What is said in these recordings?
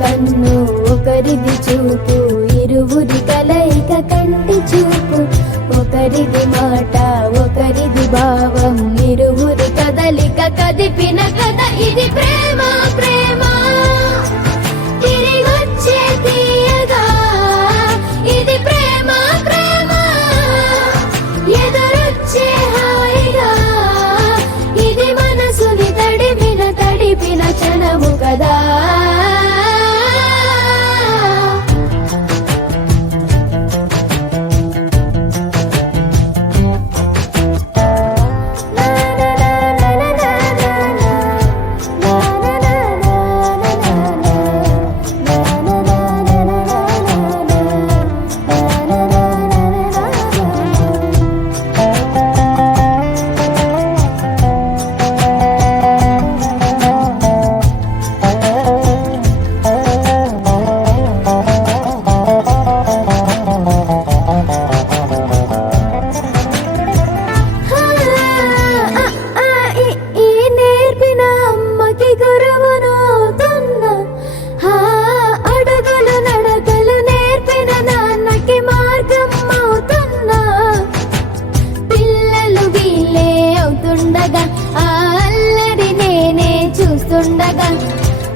కన్ను ఒకరిది చూపు, ఇరువురి కలయిక కంటి చూపు. ఒకరిది మాట ఒకరిది భావం, ఇరువురి కదలిక కదిపిన కథ ఇది ప్రేమ. ప్రేమ తిరిగొచ్చే తీయగా ఇది ప్రేమ. ప్రేమ ఎదురొచ్చే హాయిగా ఇది మనసుని తడిపిన క్షణము కదా.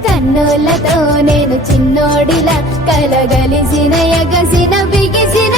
కన్నులతో నేను చిన్నోడిలా కలగలిసిన ఎగసిన బిగిసిన